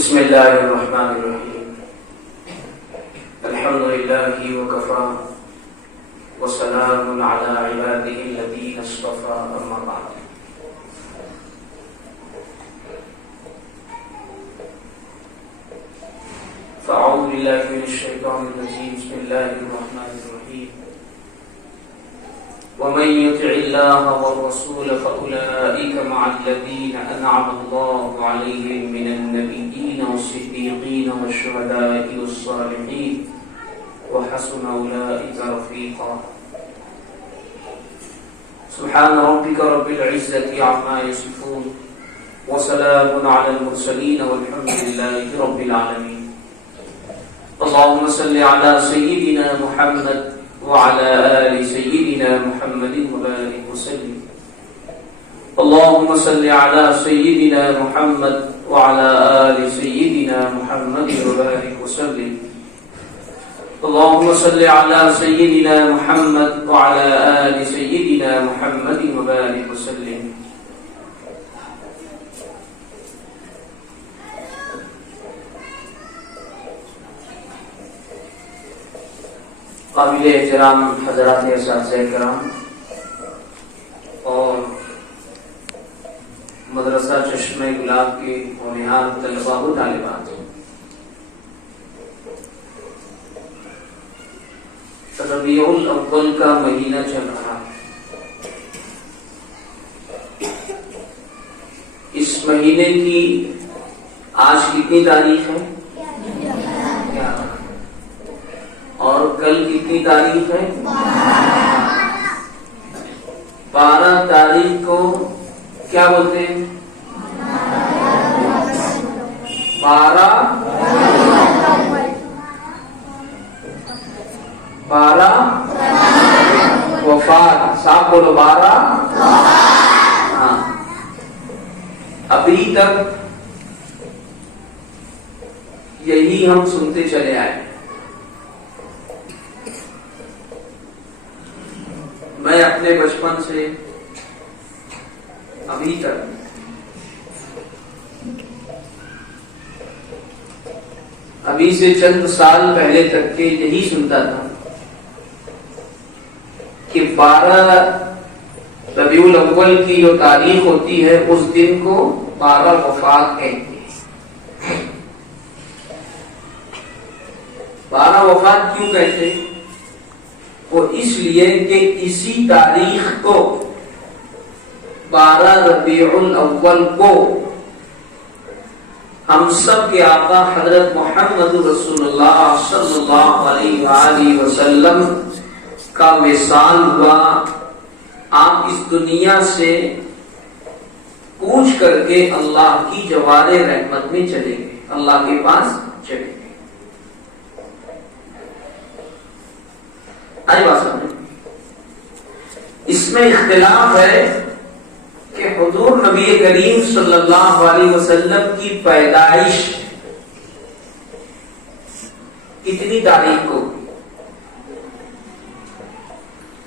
بسم الله الرحمن الرحيم. الحمد لله وكفى وسلام على عباده الذين اصطفى. أما بعد. فأعوذ بالله من الشيطان الرجيم. بسم الله الرحمن الرحيم. ومن يطع الله والرسول فأولئك مع الذين أنعم الله عليهم من النبيين والصديقين والشهداء والصالحين وحسن أولئك رفيقا. سبحان ربك رب العزة عما يصفون وسلام على المرسلين والحمد لله رب العالمين. اللهم صل على سيدنا محمد وعلى آل سيدنا محمد وبارك وسلم. اللهم صل على سيدنا محمد وعلى آل سيدنا محمد وبارك وسلم. اللهم صل على سيدنا محمد وعلى آل سيدنا محمد وبارك وسلم. قابل احترام حضرات اساتذہ کرام اور مدرسہ چشمہ گلاب کے ہونہار طلباء و طالبات، ربیع الاول کا مہینہ چل رہا ہے. اس مہینے کی آج کتنی تاریخ ہے؟ اور کل کتنی تاریخ ہے؟ 12 تاریخ کو کیا بولتے ہیں؟ 12 وفات. صاحب بولو 12. ہاں، ابھی تک یہی ہم سنتے چلے آئے. میں اپنے بچپن سے ابھی تک ابھی سے چند سال پہلے تک کے یہی سنتا تھا کہ 12 ربیع الاول کی جو تاریخ ہوتی ہے اس دن کو 12 وفات کہتے ہیں. 12 وفات کیوں کہتے ہیں؟ وہ اس لیے کہ اسی تاریخ کو 12 ربیع الاول کو ہم سب کے آقا حضرت محمد رسول اللہ صلی اللہ علیہ وآلہ وسلم کا وصال ہوا. آپ اس دنیا سے کوچ کر کے اللہ کی جوار رحمت میں چلے گئے، اللہ کے پاس چلے گئے. اس میں اختلاف ہے کہ حضور نبی کریم صلی اللہ علیہ وسلم کی پیدائش کتنی تاریخ کو؟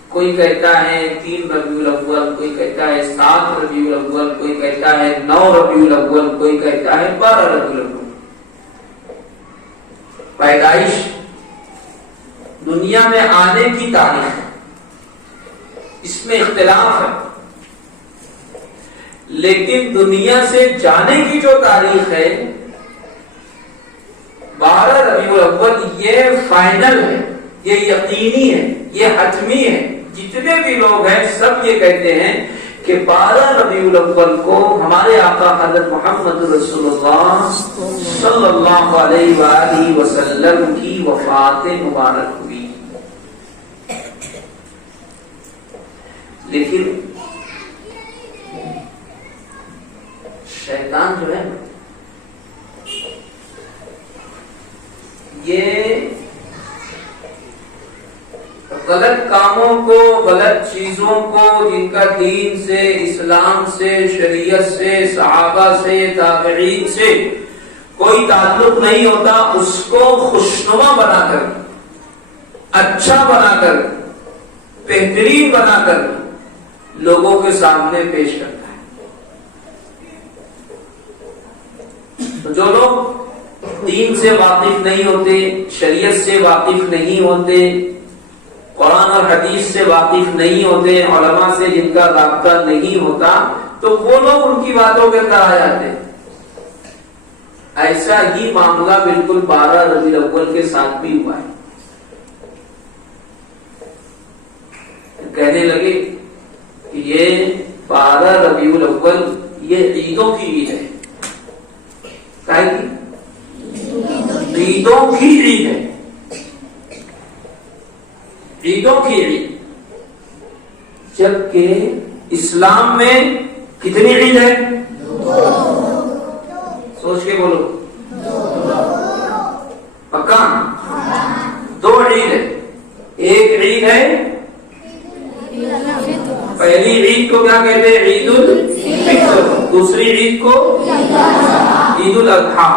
کوئی کہتا ہے 3 ربیع الاول، کوئی کہتا ہے 7 ربیع الاول، کوئی کہتا ہے 9 ربیع الاول، کوئی کہتا ہے 12 ربیع الاول. پیدائش دنیا میں آنے کی تاریخ اس میں اختلاف ہے، لیکن دنیا سے جانے کی جو تاریخ ہے 12 ربیع الاول، یہ فائنل ہے، یہ یقینی ہے، یہ حتمی ہے. جتنے بھی لوگ ہیں سب یہ کہتے ہیں کہ 12 ربیع الاول کو ہمارے آقا حضرت محمد رسول اللہ صلی اللہ علیہ وآلہ وسلم کی وفات مبارک ہوئی. لیکن شیطان جو ہے یہ غلط کاموں کو، غلط چیزوں کو جن کا دین سے، اسلام سے، شریعت سے، صحابہ سے، تابعین سے کوئی تعلق نہیں ہوتا، اس کو خوشنما بنا کر، اچھا بنا کر، بہترین بنا کر لوگوں کے سامنے پیش کرتا ہے. تو جو لوگ دین سے واقف نہیں ہوتے، شریعت سے واقف نہیں ہوتے، قرآن اور حدیث سے واقف نہیں ہوتے، علماء سے جن کا رابطہ نہیں ہوتا، تو وہ لوگ ان کی باتوں کے اندر آ جاتے ہیں۔ ایسا ہی معاملہ بالکل 12 ربیع الاول کے ساتھ بھی ہوا ہے۔ کہنے لگے کہ یہ 12 ربیع الاول یہ عیدوں کی عید ہے۔ عیدوں کی عید ہے، عیدوں کی عید، جبکہ اسلام میں کتنی عید ہے؟ سوچ کے بولو، پکا؟ 2 عید ہے۔ ایک عید ہے، پہلی عید کو کیا کہتے ہیں؟ عید الفطر۔ دوسری عید کو عید الاضحیٰ۔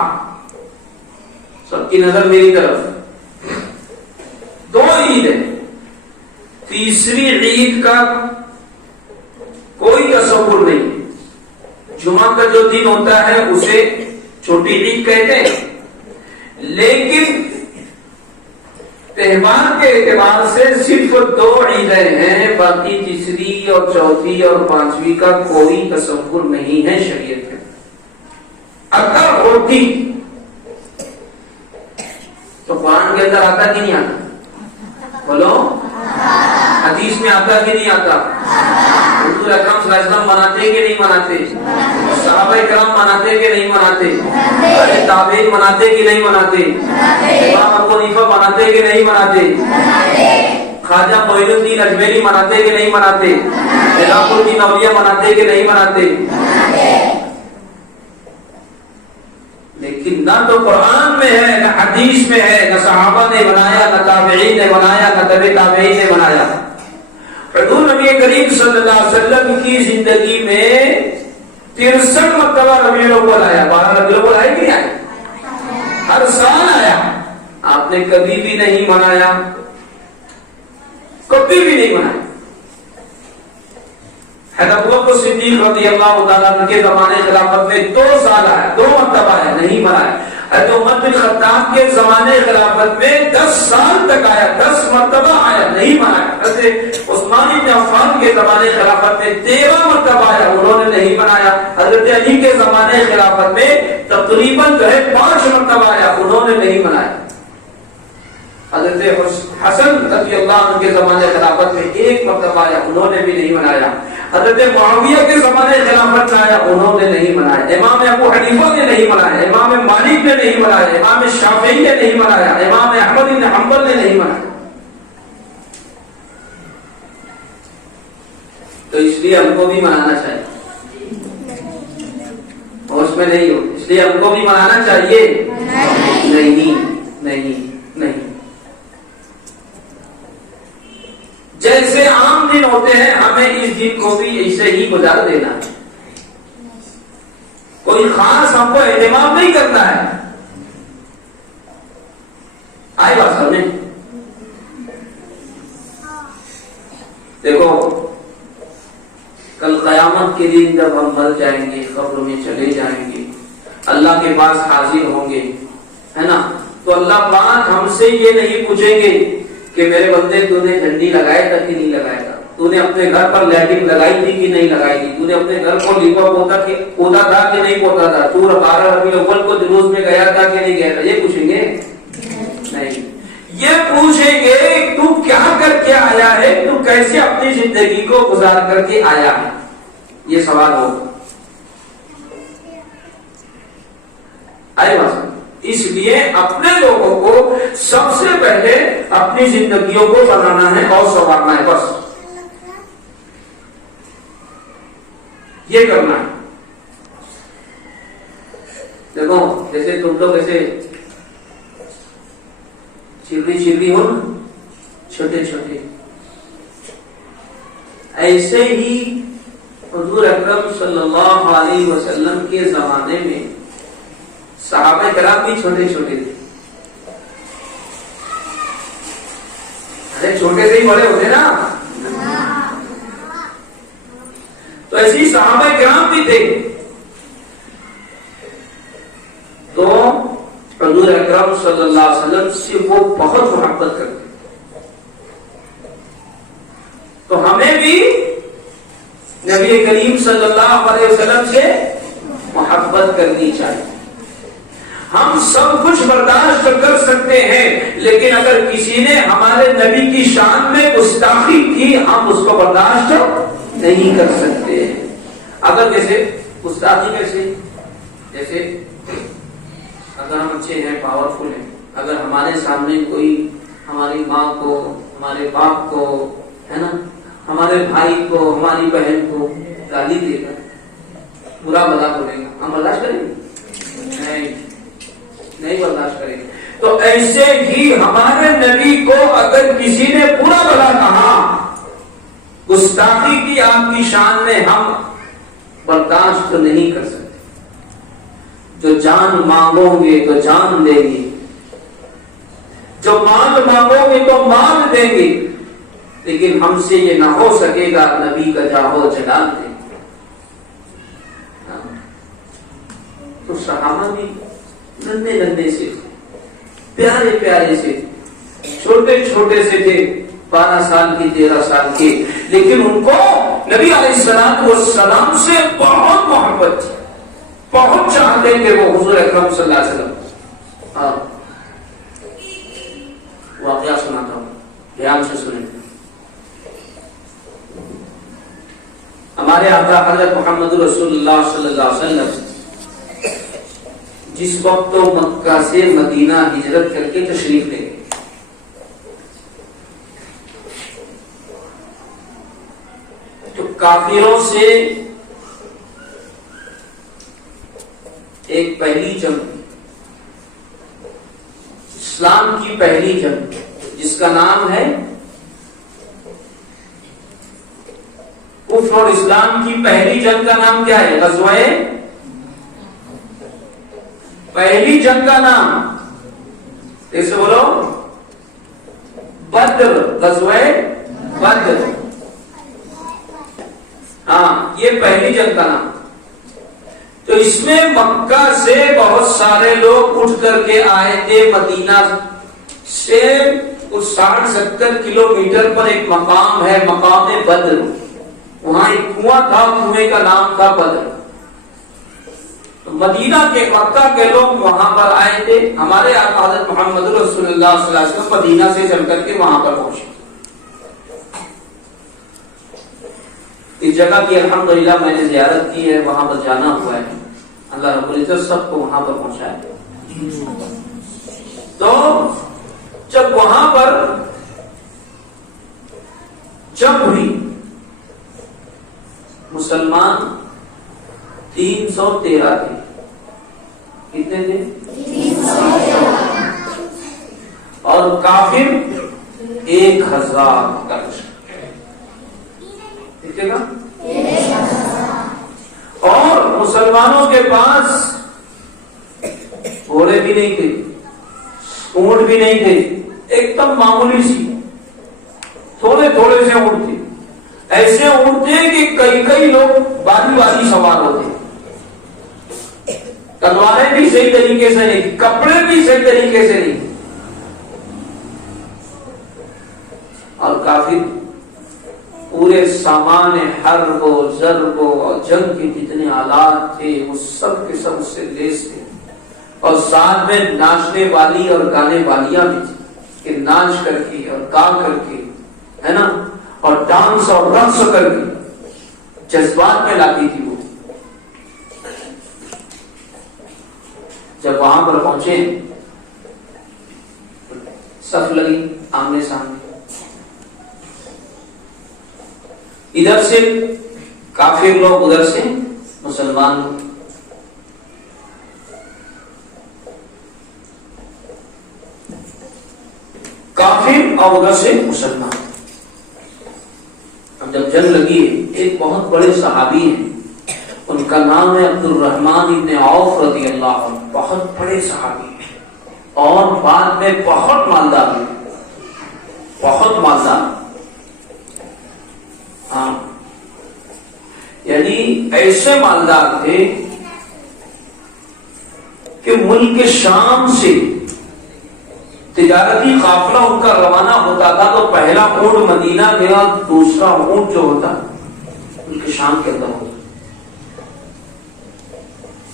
سب کی نظر میری طرف، 2 عید ہے۔ تیسری عید کا کوئی تصور نہیں۔ جمعہ کا جو دن ہوتا ہے اسے چھوٹی عید کہتے ہیں، لیکن تہوار کے اعتبار سے صرف 2 عیدیں ہیں، باقی تیسری اور چوتھی اور 5ویں کا کوئی تصور نہیں ہے شریعت میں۔ اگر ہوتی تو قرآن کے اندر آتا کہ نہیں آتا؟ بولو، حدیث میں آتا کہ نہیں آتا؟ حضور اکرم صلی اللہ علیہ وسلم مناتے کہ نہیں مناتے؟ صحابہ کرام مناتے کہ نہیں مناتے؟ تابعین مناتے کہ نہیں مناتے؟ امام ابو حنیفہ مناتے کہ نہیں مناتے؟ خواجہ معین الدین اجمیری مناتے کہ نہیں مناتے؟ علاق الدین اولیاء مناتے کہ نہیں مناتے؟ لیکن نہ تو قرآن میں ہے، نہ حدیث میں ہے، نہ صحابہ نے بنایا، نہ تابعین نے بنایا، نہ تبع تابعین نے بنایا۔ حضور نبی کریم صلی اللہ علیہ وسلم کی زندگی میں 63 مرتبہ ربیع الاول آیا۔ 12 ربیع الاول آئے کہ نہیں آئے؟ ہر سال آیا۔ آپ نے کبھی بھی نہیں منایا، کبھی بھی نہیں منایا۔ حضرت ابوبکر صدیق رضی اللہ تعالیٰ عنہ کے زمانے خلافت میں 2 سال آیا، 2 مرتبہ آیا، نہیں منایا۔ حضرت عمر بن خطاب کے زمانے خلافت میں 10 سال تک آیا، 10 مرتبہ آیا، نہیں منایا۔ حضرت عثمان بن عفان کے زمانے خلافت میں 13 مرتبہ آیا، انہوں نے نہیں منایا۔ حضرت علی کے زمانے خلافت میں تقریباً 5 مرتبہ آیا، انہوں نے نہیں منایا۔ حضرت حسن رضی اللہ عنہ کے زمانے خلافت میں 1 مرتبہ آیا، انہوں نے بھی نہیں منایا۔ حضرت معاویہ کے زمانے خلافت میں آیا، انہوں نے نہیں منایا۔ امام ابو حنیفہ نے نہیں منایا، امام مالک نے نہیں منایا، امام شافعی نے نہیں منایا، امام احمد بن حنبل نے نہیں منایا۔ تو اس لیے ہم کو بھی منانا چاہیے، ہوش میں نہیں ہو، اس لیے ہم کو بھی منانا چاہیے؟ نہیں نہیں نہیں۔ جیسے عام دن ہوتے ہیں، ہمیں اس دن کو بھی ایسے ہی گزار دینا ہے، کوئی خاص ہم کو اہتمام نہیں کرنا ہے۔ آئی بات سمجھیں؟ دیکھو، کل قیامت کے دن جب ہم مر جائیں گے، قبر میں چلے جائیں گے، اللہ کے پاس حاضر ہوں گے، ہے نا، تو اللہ پاک ہم سے یہ نہیں پوچھیں گے کہ میرے بندے تو نے جھنڈی لگایا تھا کہ نہیں لگایا تھا، تو نے اپنے گھر پر لائٹنگ لگائی تھی کہ نہیں لگائی تھی، تو نے اپنے گھر کو لیپا پوتا تھا کہ نہیں پوتا تھا، تو 12 ربیع الاول کو جلوس میں گیا تھا کہ نہیں گیا تھا، یہ پوچھیں گے؟ نہیں، یہ پوچھیں گے تو کیا کر کے آیا ہے، تو کیسے اپنی زندگی کو گزار کر کے آیا ہے، یہ سوال ہوگا۔ آئے بات، اس لیے اپنے لوگوں کو سب سے پہلے اپنی زندگیوں کو بنانا ہے اور سنوارنا ہے، بس یہ کرنا ہے۔ دیکھو، جیسے تم لوگ ایسے چرری ہو نا، چھوٹے چھوٹے، ایسے ہی حضور اکرم صلی اللہ علیہ وسلم کے زمانے میں صحابہ کرام بھی چھوٹے چھوٹے تھے۔ ارے چھوٹے سے ہی بڑے ہوتے نا، تو ایسے ہی صحابہ کرام بھی تھے۔ تو حضور اکرم صلی اللہ علیہ وسلم سے وہ بہت محبت کرتے، تو ہمیں بھی نبی کریم صلی اللہ علیہ وسلم سے محبت کرنی چاہیے۔ ہم سب کچھ برداشت کر سکتے ہیں، لیکن اگر کسی نے ہمارے نبی کی شان میں گستاخی کی ہم اس کو برداشت نہیں کر سکتے۔ اگر جیسے گستاخی جیسے اگر ہم اچھے ہیں، پاورفل ہیں، اگر ہمارے سامنے کوئی ہماری ماں کو، ہمارے باپ کو، ہے نا، ہمارے بھائی کو، ہماری بہن کو گالی دے گا، برا بلا بولے گا، ہم برداشت کریں گے؟ نہیں برداشت کریں گے۔ تو ایسے ہی ہمارے نبی کو اگر کسی نے برا بلا کہا، گستاخی کی آپ کی شان میں، ہم برداشت تو نہیں کر سکتے۔ جو جان مانگو گے تو جان دیں گے، جو مال مانگو گے تو مال دیں گے، لیکن ہم سے یہ نہ ہو سکے گا نبی کا جاہو جلال دیں۔ تو صحابہ بھی ننھے ننھے سے تھے، پیارے پیارے سے، چھوٹے چھوٹے سے تھے، 12 سال کی، 13 سال کے، لیکن ان کو نبی علیہ السلام سے بہت محبت تھی، بہت چاہتے کہ وہ حضور اکرم صلی اللہ علیہ وسلم۔ واقعہ سناتا ہوں، دھیان سے سنیں۔ ہمارے آقا حضرت محمد رسول اللہ صلی اللہ علیہ وسلم جس وقت تو مکہ سے مدینہ ہجرت کر کے تشریف لے گئے، تو کافروں سے ایک پہلی جنگ، اسلام کی پہلی جنگ، جس کا نام ہے کفر اور اسلام کی پہلی جنگ کا نام کیا ہے؟ غزوہ، پہلی جنگ کا نام کیسے بولو؟ بدر، غزوہ بدر، ہاں یہ پہلی جنگ کا نام۔ تو اس میں مکہ سے بہت سارے لوگ اٹھ کر کے آئے تھے، مدینہ سے 60-70 کلومیٹر پر ایک مقام ہے، مقام بدر، وہاں ایک کنواں تھا، کنویں کا نام تھا بدر۔ تو مدینہ کے، مکہ کے لوگ وہاں پر آئے تھے، ہمارے آقا حضرت محمد رسول اللہ صلی اللہ علیہ وسلم مدینہ سے چل کر کے وہاں پر پہنچے۔ اس جگہ کی الحمدللہ میں نے زیارت کی ہے، وہاں پر جانا ہوا ہے، اللہ رب العزت سب کو وہاں پر پہنچایا۔ تو جب وہاں پر جنگ ہوئی، مسلمان 313 تھے، کتنے تھے؟ 313، اور کافر 1000 کا کتنے کا؟ 1000۔ اور مسلمانوں کے پاس گھوڑے بھی نہیں تھے، اونٹ بھی نہیں تھے، ایک دم معمولی سی تھوڑے تھوڑے سے اونٹ تھے، ایسے اونٹ تھے کہ کئی لوگ باری سوار ہوتے، تلواریں بھی صحیح طریقے سے نہیں، کپڑے بھی صحیح طریقے سے نہیں، اور کافی پورے سامان حرب و ضرب اور جنگ کے جتنے آلات تھے وہ سب کے سب اس سے لیس تھے، اور ساتھ میں ناچنے والی اور گانے والیاں بھی تھی کہ ناچ کر کے اور گا کر کے، ہے نا، اور ڈانس اور رقص کر کے جذبات میں لاتی تھی وہ۔ جب وہاں پر پہنچے، صف لگی آمنے سامنے، ادھر سے کافر لوگ، ادھر سے مسلمان لوگ۔ کافر اور ادھر سے مسلمان۔ اب جب جنگ لگی، ایک بہت بڑے صحابی ہیں، ان کا نام ہے عبد الرحمن ابن عوف رضی اللہ عنہ، بہت بڑے صحابی ہیں، اور بعد میں بہت مالدار ہیں، بہت مالدار، ہاں، یعنی ایسے مالدار تھے کہ ملک شام سے تجارتی قافلہ ان کا روانہ ہوتا تھا تو پہلا اونٹ مدینہ گیا، دوسرا اونٹ جو ہوتا ملک شام کے اندر ہوتا.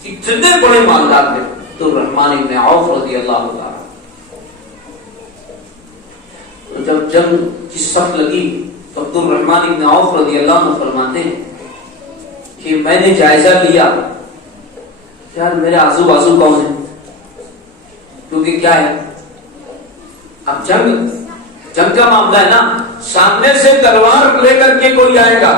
اتنے بڑے مالدار تھے عبدالرحمن ابن عوف رضی اللہ تعالی. تو جب جنگ کی صف لگی تو عبدالرحمن ابن عوف رضی اللہ عنہ فرماتے ہیں کہ میں نے جائزہ لیا یار میرے آزو بازو کون ہے، کیونکہ کیا ہے اب جنگ کا معاملہ ہے نا، سامنے سے تلوار لے کر کے کوئی آئے گا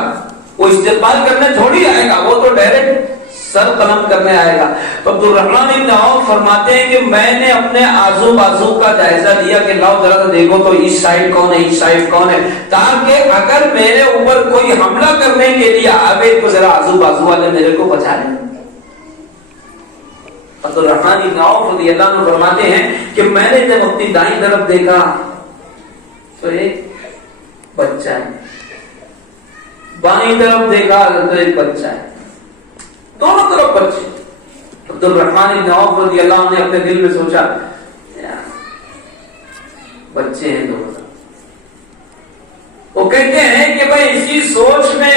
وہ استقبال کرنے تھوڑی آئے گا، وہ تو ڈائریکٹ سر قلم کرنے آئے گا. تو عبدالرحمن ابن عوف فرماتے ہیں کہ میں نے اپنے آزو بازو کا جائزہ لیا کہ لاؤ ذرا دیکھو تو اس سائڈ کون ہے اس سائڈ کون ہے، تاکہ اگر میرے اوپر کوئی حملہ کرنے کے لیے آوے تو ذرا آزو بازو والے میرے کو بچا لیں. عبدالرحمن ابن عوف رضی اللہ عنہ فرماتے ہیں کہ میں نے جب اپنی دائیں طرف دیکھا تو ایک بچہ ہے، بائیں طرف دیکھا تو ایک بچہ ہے، دونوں طرف بچے. عبدالرحمن ابن عوف رضی اللہ عنہ نے اپنے دل میں سوچا بچے ہیں دونوں. وہ کہتے ہیں کہ بھائی اسی سوچ میں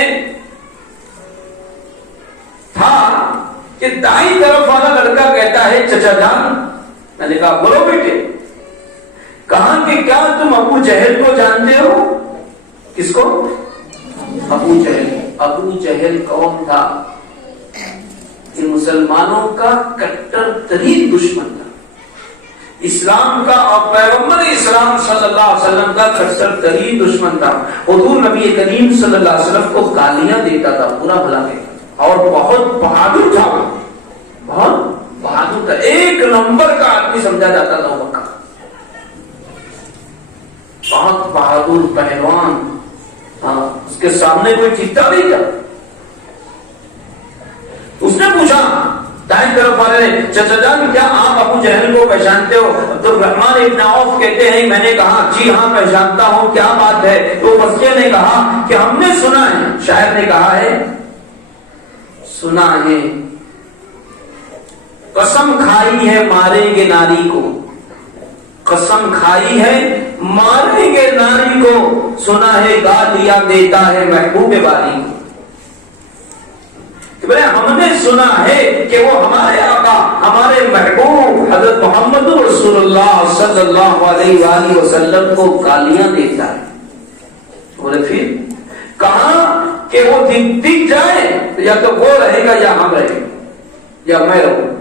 تھا کہ دائیں طرف والا لڑکا کہتا ہے چچا جان. میں نے کہا بولو بیٹے. کہا کہ کیا تم ابو جہل کو جانتے ہو؟ کس کو؟ ابو جہل. ابو جہل کون تھا؟ کہ مسلمانوں کا کٹر ترین دشمن تھا، اسلام کا اور پیغمبر اسلام صلی اللہ علیہ وسلم کا کٹر ترین دشمن تھا. حضور نبی کریم صلی اللہ علیہ وسلم کو گالیاں دیتا تھا، برا بھلا دیتا اور بہت بہادر تھا، بہت بہادر تھا، ایک نمبر کا آدمی سمجھا جاتا تھا وہ کا، بہت بہادر پہلوان. اس کے سامنے کوئی چیتا نہیں تھا. اس نے پوچھا دائیں طرف والے نے چچا جان کیا آپ ابو جہل کو پہچانتے ہو؟ عبدالرحمن ابن عوف کہتے ہیں میں نے کہا جی ہاں پہچانتا ہوں، کیا بات ہے؟ تو بچے نے کہا کہ ہم نے سنا ہے، شاعر نے کہا ہے سنا ہے قسم کھائی ہے ماریں گے ناری کو، قسم کھائی ہے ماریں گے ناری کو، سنا ہے گالیاں دیتا ہے محبوب والی کو. ہم نے سنا ہے کہ وہ ہمارے آقا ہمارے محبوب حضرت محمد رسول اللہ صلی اللہ علیہ وآلہ وسلم کو گالیاں دیتا ہے. بولے پھر کہا کہ وہ دکھ جائے یا تو وہ رہے گا یا ہم رہیں گے یا میں رہوں.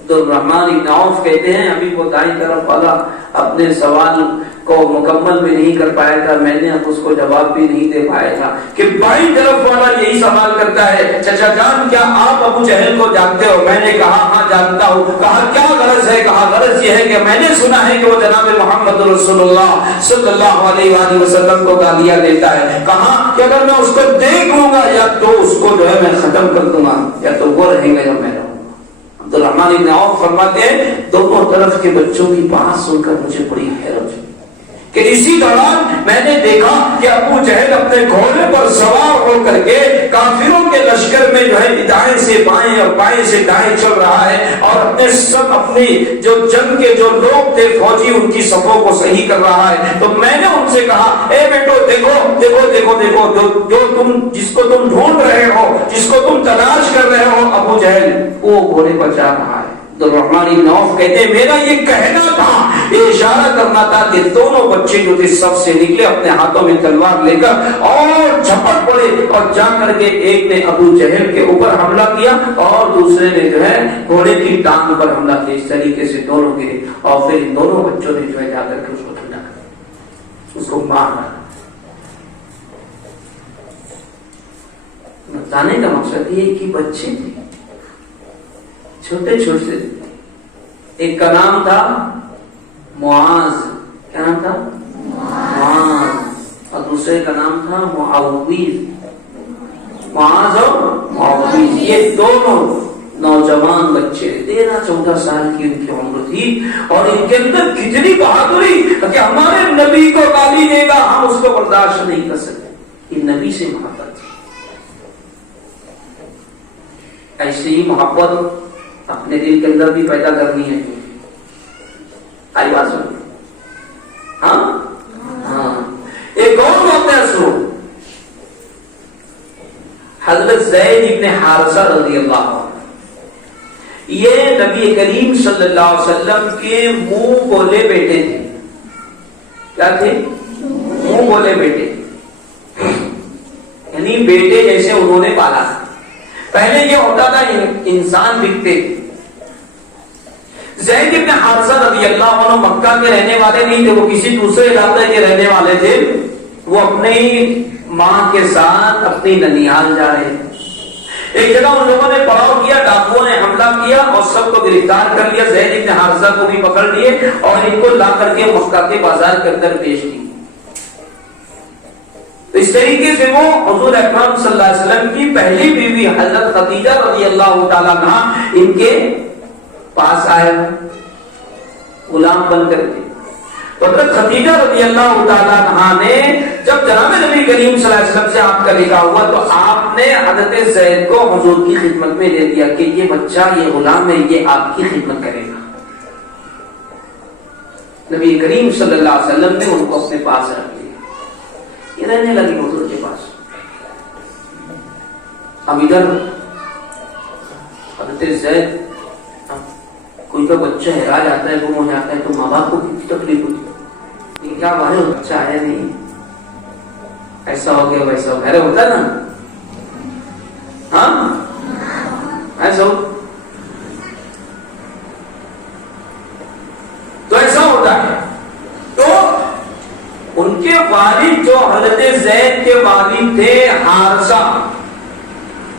عبدالرحمن ابن عوف کہتے ہیں ابھی وہ دائیں طرف والا اپنے سوال کو مکمل بھی نہیں کر پایا تھا، میں نے اب اس کو جواب بھی نہیں دے پایا تھا کہ بائیں طرف والا یہی سوال کرتا ہے چچا جان کیا آپ ابو جہل کو جانتے ہو؟ میں نے کہا ہاں جانتا ہوں. کہا کیا غرض ہے؟ کہا غرض یہ ہے کہ میں نے سنا ہے کہ وہ جناب محمد رسول اللہ صلی اللہ علیہ وآلہ وسلم کو گالیاں دیتا ہے. کہا کہ اگر میں اس کو دیکھ لوں گا یا تو اس کو جو ہے میں ختم کر دوں گا یا تو وہ رہے گا یا میں رہوں گا. عبدالرحمن ابن عوف فرماتے ہیں دونوں طرف کے بچوں کی بات سن کر مجھے بڑی حیرت ہوئی کہ اسی دوران میں نے دیکھا کہ ابو جہل اپنے گھوڑے پر سوار ہو کر کے کافروں کے لشکر میں جو ہے دائیں سے بائیں اور بائیں سے دائیں چل رہا ہے اور اپنے سب اپنی جو جنگ کے جو لوگ تھے فوجی ان کی صفوں کو صحیح کر رہا ہے. تو میں نے ان سے کہا اے بیٹو دیکھو دیکھو دیکھو دیکھو جو تم جس کو تم ڈھونڈ رہے ہو جس کو تم تلاش کر رہے ہو ابو جہل وہ گھوڑے پر جا رہا ہے. عبدالرحمن ابن عوف کہتے ہیں میرا یہ کہنا تھا، یہ اشارہ کرنا تھا کہ دونوں بچے جو تھے سب سے نکلے اپنے ہاتھوں میں تلوار لے کر اور جھپٹ پڑے اور جا کر کے ایک نے ابو جہل کے اوپر حملہ کیا اور دوسرے نے جو ہے گھوڑے کی ٹانگ پر حملہ کیا. اس طریقے سے دونوں گرے اور پھر ان دونوں بچوں نے جو ہے جا کر کے اس کو ٹھنڈا کر اس کو مارا. بتانے کا مقصد یہ کہ بچے تھے چھوٹے چھوٹے. ایک کا نام تھا معاذ، کیا نام تھا؟ معاذ. اور دوسرے کا نام تھا معاویز. معاذ اور معاویز یہ دونوں نوجوان بچے 13-14 سال کی ان کی عمر تھی اور ان کے اندر کتنی بہادری کہ ہمارے نبی کو گالی دے گا ہم اس کو برداشت نہیں کر سکتے. یہ نبی سے محبت تھی. ایسی ہی محبت اپنے دل کے اندر بھی پیدا کرنی ہے. آئی بات سن؟ ہاں ہاں. ایک اور واقعہ سنو. حضرت زید ابن حارثہ رضی اللہ عنہ، یہ نبی کریم صلی اللہ علیہ وسلم کے منہ بولے بیٹے تھے. کیا تھے؟ منہ بولے بیٹے، یعنی بیٹے جیسے انہوں نے پالا. پہلے یہ ہوتا تھا انسان بکتے. زید ابن حارثہ رضی اللہ عنہ مکہ کے رہنے والے نہیں تھے، وہ کسی دوسرے علاقے کے رہنے والے تھے. وہ اپنے ماں کے ساتھ اپنی ننیال جا رہے تھے. ایک جگہ ان لوگوں نے پڑاؤ کیا، ڈاکوؤں نے حملہ کیا اور سب کو گرفتار کر لیا. زید ابن حارثہ کو بھی پکڑ لیے اور ان کو لا کر کے مکہ کے بازار کے اندر بیچ دی. تو اس طریقے سے وہ حضور اکرم صلی اللہ علیہ وسلم کی پہلی بیوی حضرت خدیجہ رضی اللہ تعالیٰ عنہا ان کے پاس آئے غلام بن کر کے. حضرت خدیجہ رضی اللہ تعالیٰ عنہا نے جب جناب نبی کریم صلی اللہ علیہ وسلم سے آپ کا نکاح ہوا تو آپ نے حضرت زید کو حضور کی خدمت میں دے دیا کہ یہ بچہ، یہ غلام ہے، یہ آپ کی خدمت کرے گا. نبی کریم صلی اللہ علیہ وسلم نے ان کو اپنے پاس رکھ لیا. یہ رہنے لگی حضور کے پاس. اب ادھر حضرت زید، کوئی کا بچہ ہرا جاتا ہے، گم ہو جاتا ہے تو ماں باپ کو کتنی تکلیف ہوتی ہے. کیا بھائی بچہ ہے نہیں، ایسا ہو گیا ویسا ہو گیا، ہوتا نا. ہاں ایسا ہو تو ایسا ہوتا ہے. تو ان کے والد جو حضرت زید کے والد تھے حارثہ،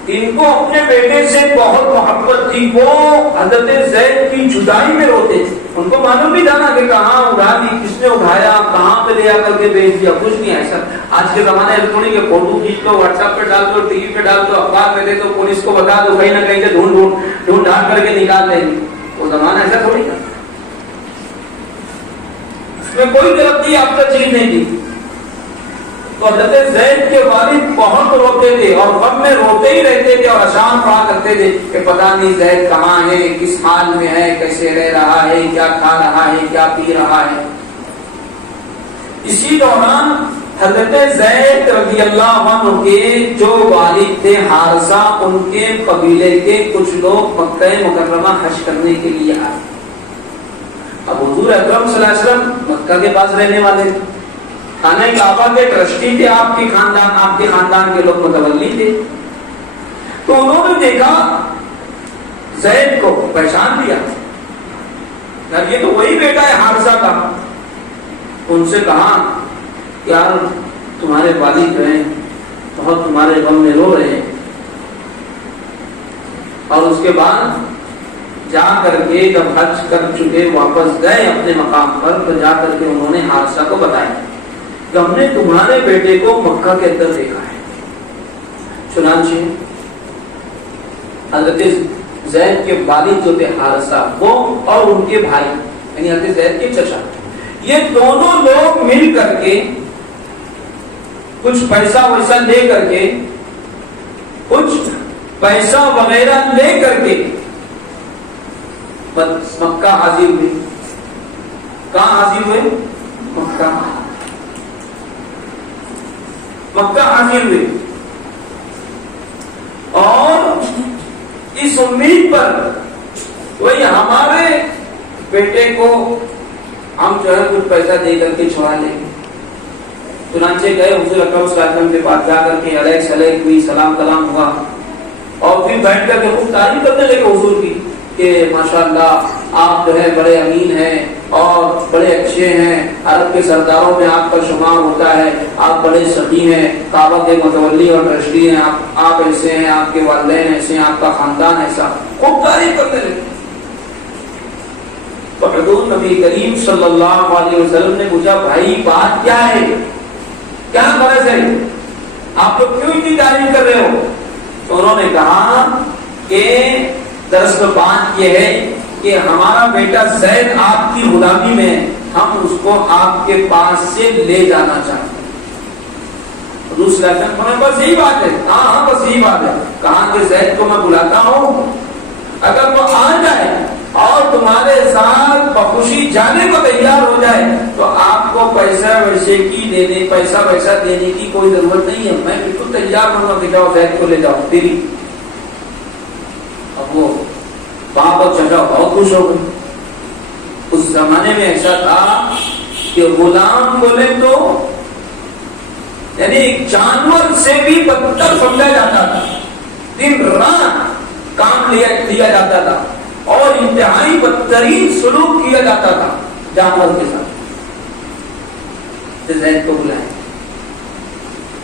ان کو اپنے بیٹے سے بہت محبت تھی. وہ حضرت زید کی جدائی میں روتے تھے. ان کو معلوم نہیں تھا نا کہ کہاں اڑا دی، کس نے اٹھایا، کہاں پہ لے آ کر کے بیچ دیا. کچھ نہیں ایسا. آج کے زمانے الیکٹرانک کے فوٹو کھینچ دو، واٹس ایپ پہ ڈال دو، ٹی وی پہ ڈال دو، اخبار میں دے دو، پولیس کو بتا دو، کہیں نہ کہیں سے ڈھونڈ ڈھانڈ کر کے نکال دیں گے. وہ زمانہ ایسا تھوڑی تھا. اس میں کوئی ترقی آپ کا چیز نہیں تھی. تو حضرت زید کے والد بہت روتے تھے اور غم میں روتے ہی رہتے تھے اور اشعار پڑھا کرتے تھے کہ پتہ نہیں زید کہاں ہے، کس حال میں ہے، کیسے رہ رہا ہے، کیا کھا رہا ہے، کیا پی رہا ہے. اسی دوران حضرت زید رضی اللہ عنہ کے جو والد تھے حارثہ، ان کے قبیلے کے کچھ لوگ مکہ مکرمہ حج کرنے کے لیے آئے. اب حضور اکرم صلی اللہ علیہ وسلم مکہ کے پاس رہنے والے تھے، خانہ کعبہ کے ٹرسٹی تھے، آپ کے خاندان کے لوگ متولی تھے. تو انہوں نے دیکھا زید کو، پہچان لیا، یہ تو وہی بیٹا ہے حارثہ کا. ان سے کہا یار تمہارے والد ہیں بہت تمہارے غم میں رو رہے ہیں. اور اس کے بعد جا کر کے جب حج کر چکے واپس گئے اپنے مقام پر تو جا کر کے انہوں نے حارثہ کو بتایا کہ ہم نے تمہارے بیٹے کو مکہ کے اندر دیکھا ہے. چنانچہ حضرت زید کے والد جو تھے حارثہ، وہ اور ان کے بھائی یعنی حضرت زید کے چچا، یہ دونوں لوگ مل کر کے کچھ پیسہ ویسا لے کر کے، کچھ پیسہ وغیرہ لے کر کے مکہ حاضر ہوئے. کہاں حاضر ہوئے؟ مکہ حاضر ہوئے. اور اس امید پر وہی ہمارے بیٹے کو ہم جو ہے کچھ پیسہ دے کر کے چھوڑا لیں گے. چنانچہ گئے حضور اکرم صلی اللہ علیہ وسلم کے پاس، جا کر کے علیہ السلام ہوئی، سلام کلام ہوا اور پھر بیٹھ کر کے خوب تعریف کرنے لگے حضور کی کہ ماشاءاللہ آپ جو ہے بڑے امین ہیں اور بڑے اچھے ہیں، عرب کے سرداروں میں آپ کا شمار ہوتا ہے، آپ بڑے سخی ہیں، کعبہ کے متولی اور ٹرسٹی ہیں، آپ ایسے ہیں، آپ کے والدین ایسے ہیں، آپ کا خاندان ایسا. خوب تعریف کرتے لگے. تو حضور نبی کریم صلی اللہ علیہ وسلم نے پوچھا بھائی بات کیا ہے، کیا غرض ہے، آپ لوگ کیوں اتنی تعریف کر رہے ہو؟ تو انہوں نے کہا کہ دراصل بات یہ ہے کہ ہمارا بیٹا زید آپ کی غلامی میں، ہم اس کو آپ کے پاس سے لے جانا چاہتے ہیں. دوسرا بس یہی بات ہے. ہاں بس یہی بات ہے. کہاں کہ زید کو میں بلاتا ہوں اگر وہ آ جائے اور تمہارے ساتھ بخوشی جانے کو تیار ہو جائے تو آپ کو پیسہ ویسا دینے کی کوئی ضرورت نہیں ہے، میں بالکل تیار ہوں گا کہ جاؤ زید کو لے جاؤ تیری۔ اب وہ باپ اور چچا بہت خوش ہو گئے۔ اس زمانے میں ایسا تھا کہ غلام بولے تو یعنی ایک جانور سے بھی بدتر سمجھا جاتا تھا، دن رات کام لیا جاتا تھا اور انتہائی بدترین سلوک کیا جاتا تھا جانور کے ساتھ۔ زید کو بلائے،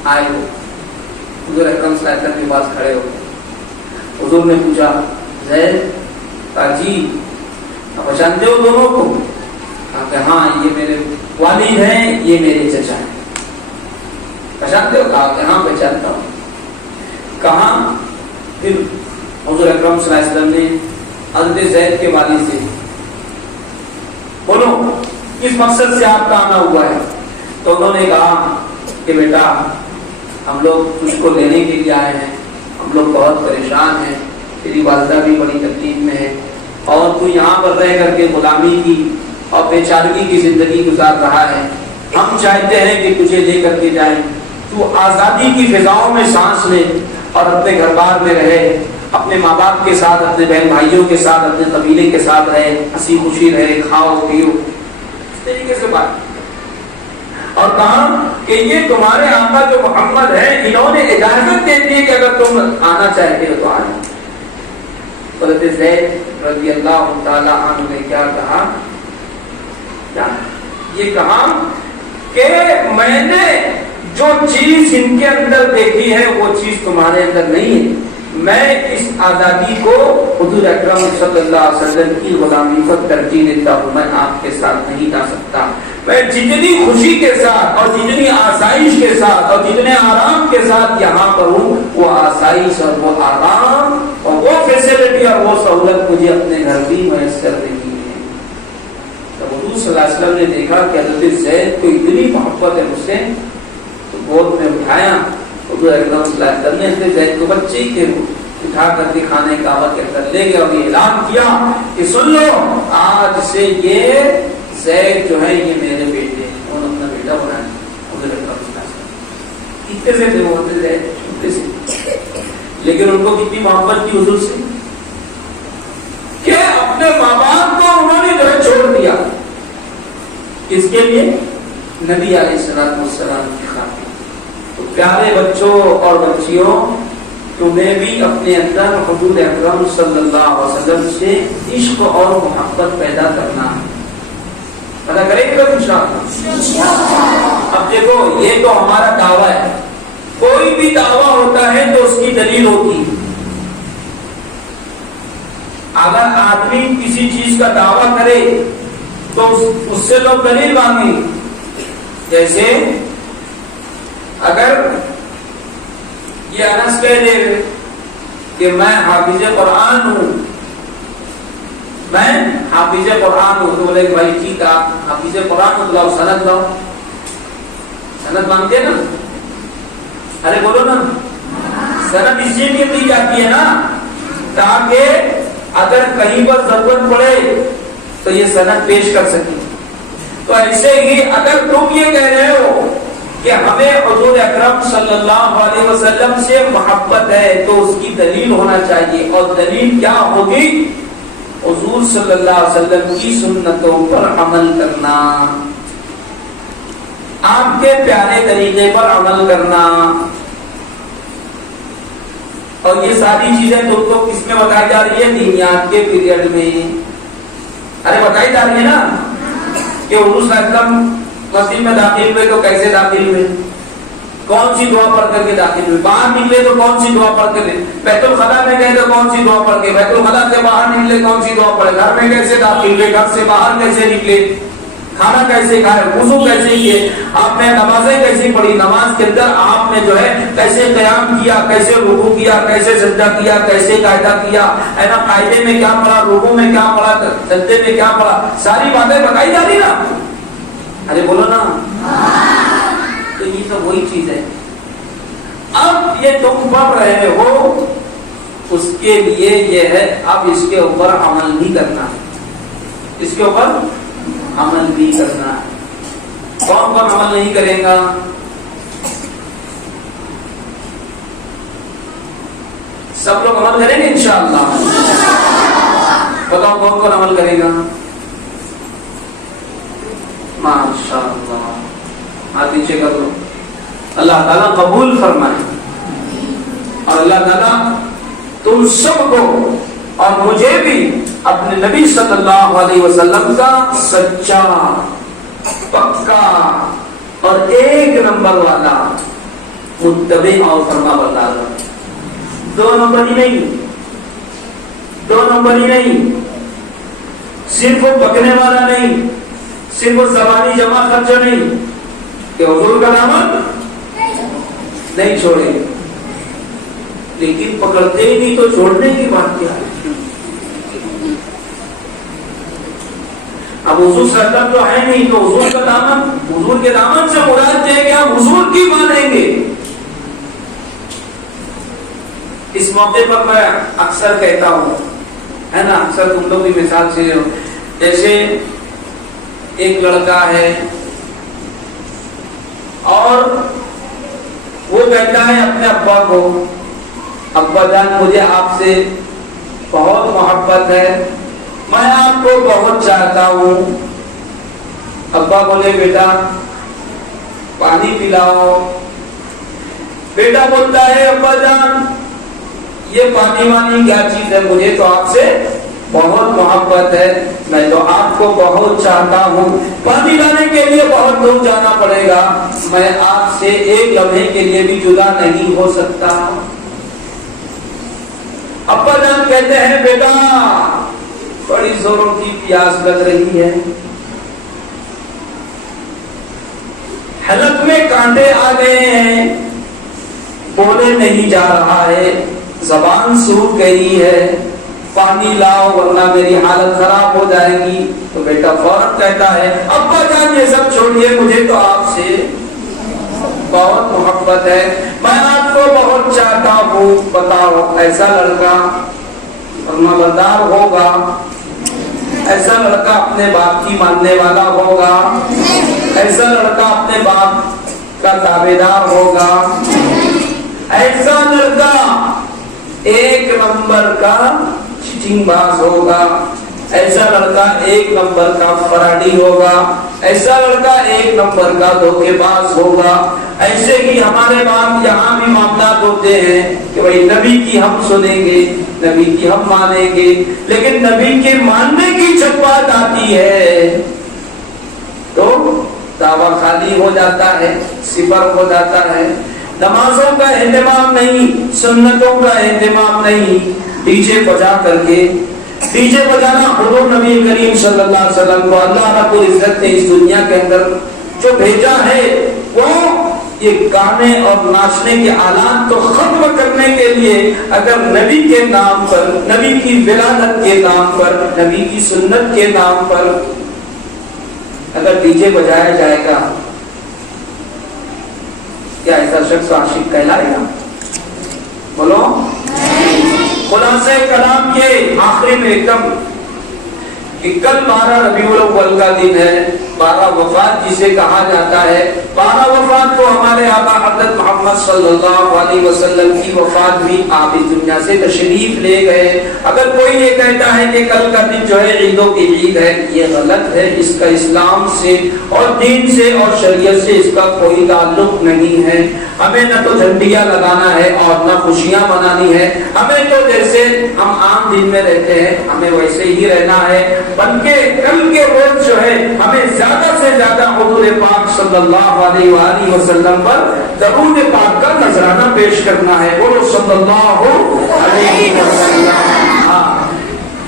آئے ہو حضور اکرم صلی اللہ علیہ وسلم کے پاس کھڑے ہو۔ حضور نے پوچھا زید کہا جی آپ پہچانتے ہو دونوں کو؟ کہا کہ ہاں یہ میرے والد ہیں، یہ میرے چچا ہیں۔ پہچانتے ہو؟ کہا کہ ہاں پہچانتا ہوں۔ کہاں؟ پھر حضور اکرم صلی اللہ علیہ وسلم نے حضرت زید کے والد سے بولو کس مقصد سے آپ کا آنا ہوا ہے؟ تو انہوں نے کہا کہ بیٹا ہم لوگ تجھ کو لینے کے لیے آئے ہیں، ہم لوگ بہت پریشان ہیں، تیری والدہ بھی بڑی تکلیف میں ہے اور تو یہاں پر رہ کر کے غلامی کی اور بیچارگی کی زندگی گزار رہا ہے۔ ہم چاہتے ہیں کہ تجھے لے کر کے جائیں، تو آزادی کی فضاؤں میں سانس لے اور اپنے گھر بار میں رہے، اپنے ماں باپ کے ساتھ، اپنے بہن بھائیوں کے ساتھ، اپنے قبیلے کے ساتھ رہے، ہنسی خوشی رہے، کھاؤ پیو، اس طریقے سے بات۔ اور کہا کہ یہ تمہارے آقا جو محمد ہے انہوں نے اجازت دے دی کہ اگر تم آنا چاہتے ہو تو آ جاؤ۔ حضرت زید رضی اللہ تعالی عنہ نے کیا کہا؟ یہ کہا کہ میں نے جو چیز ان کے اندر دیکھی ہے وہ چیز تمہارے اندر نہیں ہے، میں اس آزادی کو حضور اکرم صلی اللہ علیہ وسلم کی غلامی کو ترجیح دیتا ہوں، میں آپ کے ساتھ نہیں جا سکتا۔ میں جتنی خوشی کے ساتھ اور جتنی آسائش کے ساتھ اور جتنے آرام کے ساتھ یہاں پر ہوں، وہ آسائش اور وہ آرام اور وہ فیسلٹی اور وہ سہولت مجھے اپنے گھر بھی میسر نہیں ہے۔ تو حضور صلی اللہ علیہ وسلم نے دیکھا کہ حضرت زید کو اتنی محبت ہے مجھ سے، تو گود میں اٹھایا۔ حضور اکرم صلی اللہ علیہ وسلم نے حضرت زید کو بچے کے اٹھا کر کے کھانے کا وقت کر لے گئے اور یہ اعلان کیا کہ سن لو آج سے یہ زید جو ہے یہ میرے بیٹے ہیں، انہوں نے اپنا بیٹا بنایا۔ حضور اکرم صلی اللہ علیہ وسلم کتنے سے تھے وہ زید؟ چھوٹے سے، لیکن ان کو کتنی محبت کی حضور سے کہ اپنے ماں باپ کو انہوں نے جو ہے چھوڑ دیا، کس کے لیے؟ نبی علیہ السلام کی خاطر۔ تو پیارے بچوں اور بچیوں، تمہیں بھی اپنے اندر حضور اکرم صلی اللہ علیہ وسلم سے عشق اور محبت پیدا کرنا ہے۔ پتا کریں گے انشاءاللہ۔ اب دیکھو یہ تو ہمارا دعویٰ ہے، کوئی بھی دعویٰ ہوتا ہے تو اس کی دلیل ہوتی ہے۔ اگر آدمی کسی چیز کا دعویٰ کرے تو اس سے لوگ دلیل مانگیں۔ جیسے اگر یہ انس کہہ دے کہ میں حافظ قرآن ہوں، میں حافظ قرآن ہوں، تو بولے کہ بھائی ٹھیک ہے آپ حافظ قرآن ہو تو لاؤ سند لاؤ۔ سند مانگتے ہیں نا؟ ارے بولو نا، سند اس لیے دی جاتی ہے نا تاکہ اگر کہیں پر ضرورت پڑے تو یہ سند پیش کر سکے۔ تو ایسے ہی اگر تم یہ کہہ رہے ہو کہ ہمیں حضور اکرم صلی اللہ علیہ وسلم سے محبت ہے تو اس کی دلیل ہونا چاہیے، اور دلیل کیا ہوگی؟ حضور صلی اللہ علیہ وسلم کی سنتوں پر عمل کرنا، آپ کے پیارے طریقے پر عمل کرنا۔ اور یہ ساری چیزیں تم کو کس میں بتائی جا رہی ہے؟ دینیات کے پیریڈ میں۔ ارے بتائی جا رہی ہے نا کہ حضور صلی اللہ علیہ وسلم مسجد میں داخل ہوئے تو کیسے داخل ہوئے، کون سی دعا پڑھ کر کے داخل ہوئے، باہر نکلے تو کون سی دعا پڑھ کر، بیت الخلا میں گئے تو کون سی دعا پڑھ کے، بیت الخلا سے باہر نکلے کون سی دعا پڑھے، گھر میں کیسے داخل ہوئے، گھر سے باہر کیسے نکلے، کھانا کیسے کھائے، وضو کیسے کیے، آپ نے نمازیں کیسی پڑھی، نماز کے اندر آپ نے جو ہے کیسے قیام کیا، کیسے رکوع کیا، کیسے سجدہ کیا، کیسے قاعدہ کیا ہے نا، قاعدے میں کیا پڑھا، رکوع میں کیا پڑھا، سجدے میں کیا پڑھا، ساری باتیں بتائی جا رہی نا۔ ارے بولو نا، تو یہ تو وہی چیز ہے۔ اب یہ تم پڑھ رہے ہو اس کے لیے یہ ہے اب اس کے اوپر عمل بھی کرنا ہے، اس کے اوپر عمل بھی کرنا ہے۔ کون کون عمل نہیں کرے گا؟ سب لوگ عمل کریں گے انشاءاللہ؟ بتاؤ کون کون عمل کرے گا؟ ماشاءاللہ، ہاتھ نیچے کر لو۔ اللہ تعالیٰ قبول فرمائے، اور اللہ تعالیٰ تم سب کو اور مجھے بھی اپنے نبی صلی اللہ علیہ وسلم کا سچا، پکا اور ایک نمبر والا متبع اور فرما بردار، دو نمبر ہی نہیں، دو نمبر ہی نہیں، صرف پکنے والا نہیں، صرف زبانی جمع خرچہ نہیں کہ حضور کا دامن نہیں چھوڑے، لیکن پکڑتے ہی نہیں تو چھوڑنے کی بات کیا ہے؟ اب حضور صلی اللہ علیہ وسلم تو ہے نہیں تو حضور کا دامن، حضور کے دامن سے مراد یہ ہے کہ ہم حضور کی مانیں گے۔ اس موقع پر میں اکثر کہتا ہوں، ہے نا، اکثر تم لوگ بھی مثال سے ہو، جیسے ایک لڑکا ہے اور وہ کہتا ہے اپنے ابا کو، ابا جان مجھے آپ سے بہت محبت ہے، میں آپ کو بہت چاہتا ہوں۔ ابا بولے بیٹا پانی پلاؤ، بیٹا بولتا ہے ابا جان یہ پانی وانی کیا چیز ہے، مجھے تو آپ سے بہت محبت ہے، میں تو آپ کو بہت چاہتا ہوں، پانی لانے کے لیے بہت دور جانا پڑے گا، میں آپ سے ایک لمحے کے لیے بھی جدا نہیں ہو سکتا۔ ابا جان کہتے ہیں بیٹا بڑی زوروں کی پیاس لگ رہی ہے، حلق میں کانٹے آ گئے ہیں، بولے نہیں جا رہا ہے، زبان سوکھ گئی ہے، پانی لاؤ ورنہ میری حالت خراب ہو جائے گی۔ تو بیٹا فوراً کہتا ہے ابا جان یہ سب چھوڑیے، مجھے تو آپ سے بہت محبت ہے، میں آپ کو بہت چاہتا ہوں، بتاؤ ایسا لڑکا فرما بردار ہوگا، ایسا لڑکا اپنے باپ کی ماننے والا ہوگا، ایسا لڑکا اپنے باپ کا تابعدار ہوگا، ایسا لڑکا ایک نمبر کا چیٹنگ باز ہوگا، ایسا لڑکا ایک نمبر کا فراڈی ہوگا، ایسا لڑکا ایک نمبر کا دھوکے باز ہوگا۔ ایسے ہی ہمارے بعد یہاں بھی معاملات ہوتے ہیں کہ بھائی نبی کی ہم سنیں گے، نبی کی ہم مانیں گے، لیکن نبی کے ماننے کی جب بات آتی ہے تو دعویٰ خالی ہو جاتا ہے، صفر ہو جاتا ہے، نمازوں کا اہتمام نہیں، سنتوں کا اہتمام نہیں، ڈی جے بجا کر کے، ڈی جے بجانا حضور نبی کریم صلی اللہ علیہ وسلم کو اللہ رب العزت نے اس دنیا کے اندر جو بھیجا ہے وہ یہ گانے اور ناچنے کے آلات کو ختم کرنے کے لیے، اگر نبی کے نام پر، نبی کی ولادت کے نام پر، نبی کی سنت کے نام پر اگر ڈی جے بجایا جائے گا، کیا ایسا شخص عاشق کہلائے گا؟ بولو۔ خلاصہ کلام یہ آخری میں ایک دم کہ کل 12 ربیع الاول کا دن ہے، 12 وفات جسے کہا جاتا ہے۔ 12 وفات تو ہمارے آقا حضرت محمد صلی اللہ علیہ وسلم کی وفات بھی آپ اس دنیا سے تشریف لے گئے۔ اگر کوئی یہ کہتا ہے کہ کل کا دن جو ہے عیدوں کی عید ہے، یہ غلط ہے، اس کا اسلام سے اور دین سے اور شریعت سے اس کا کوئی تعلق نہیں ہے۔ ہمیں نہ تو جھنڈیاں لگانا ہے اور نہ خوشیاں منانی ہے، ہمیں تو جیسے ہم عام دن میں رہتے ہیں ہمیں ویسے ہی رہنا ہے، بلکہ کل کے روز جو ہے ہمیں زیادہ سے زیادہ حضور پاک صلی اللہ علیہ وآلہ وسلم پر درود پاک کا نذرانہ پیش کرنا ہے۔ بولو صلی اللہ علیہ وسلم۔ ہاں،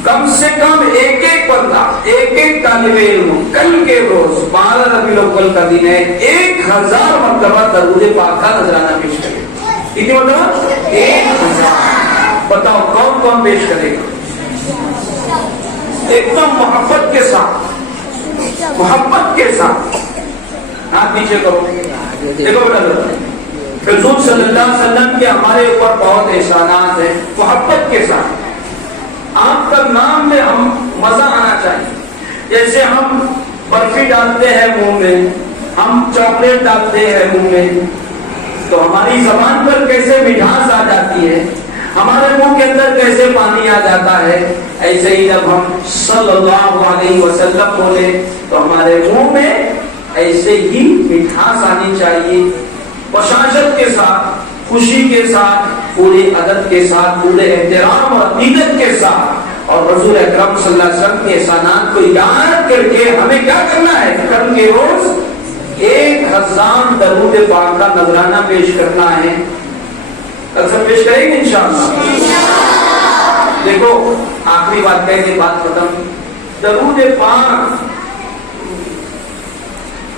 کم سے کم ایک ایک بندہ، ایک ایک طالب علم کل کے روز 12 ربیع الاول کا دن ہے 1000 مرتبہ درود پاک کا نذرانہ پیش کرے۔ کتنی مرتبہ؟ 1000۔ بتاؤ کون کون پیش کرے گا؟ ایک دم محبت کے ساتھ، محبت کے ساتھ۔ ہاتھ نیچے کرو، دیکھو بیٹا حضور صلی اللہ علیہ وسلم کے ہمارے اوپر بہت احسانات ہیں، محبت کے ساتھ آپ کا نام میں ہم مزہ آنا چاہیے. جیسے ہم برفی ڈالتے ہیں منہ میں، ہم چاکلیٹ ڈالتے ہیں منہ میں، تو ہماری زبان پر کیسے مٹھاس آ جاتی ہے، ہمارے منہ کے اندر کیسے پانی آ جاتا ہے، ایسے ہی جب ہم صلی اللہ علیہ وسلم بولے تو ہمارے منہ میں ایسے ہی مٹھاس آنی چاہیے، بشاشت کے ساتھ، خوشی کے ساتھ، پورے ادب کے ساتھ، پورے احترام اور عقیدت کے ساتھ. اور حضور اکرم صلی اللہ علیہ وسلم کے احسانات کو یاد کر کے ہمیں کیا کرنا ہے؟ کل کے روز 1000 درود پاک کا نذرانہ پیش کرنا ہے. کل سب پیش کریں گے انشاءاللہ. دیکھو آخری بات کہہ کے بات ختم. درود پاک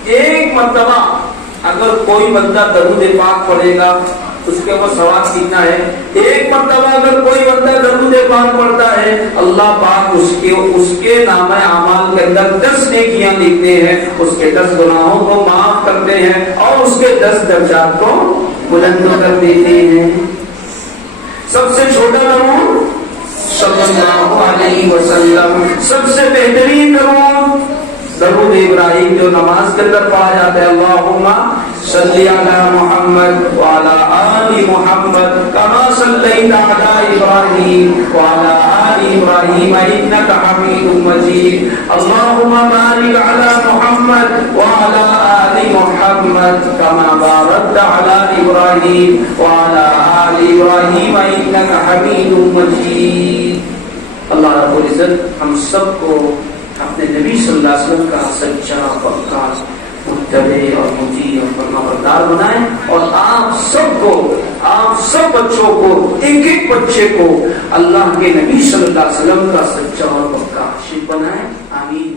ایک مرتبہ اگر کوئی بندہ درود پاک پڑھے گا اس کے اوپر ثواب کتنا ہے؟ ایک مرتبہ اگر کوئی بندہ درود پاک پڑھتا ہے اللہ پاک اس کے نامہ اعمال کے اندر 10 نیکیاں لکھتے ہیں، اس کے 10 گناہوں کو معاف کرتے ہیں اور اس کے 10 درجات کو بلند کر دیتے ہیں. سب سے چھوٹا درود صلی اللہ علیہ وسلم، سب سے بہترین درود درود ابراہیم جو نماز کے اندر پڑھا جاتا ہے، اللہم صلی علی محمد وعلی آل محمد کما صلیت علی ابراہیم وعلی آل ابراہیم انک حمید مجید، اللہم بارک علی محمد وعلی آل محمد کما بارکت علی ابراہیم وعلی آل ابراہیم انک حمید مجید. اللہ رب العزت ہم سب کو اپنے نبی صلی اللہ علیہ وسلم کا سچا پکا متبع اور مطیع اور فرمانبردار بنائیں، اور آپ سب بچوں کو، ایک ایک بچے کو اللہ کے نبی صلی اللہ علیہ وسلم کا سچا اور پکا عاشق بنائیں. آمین.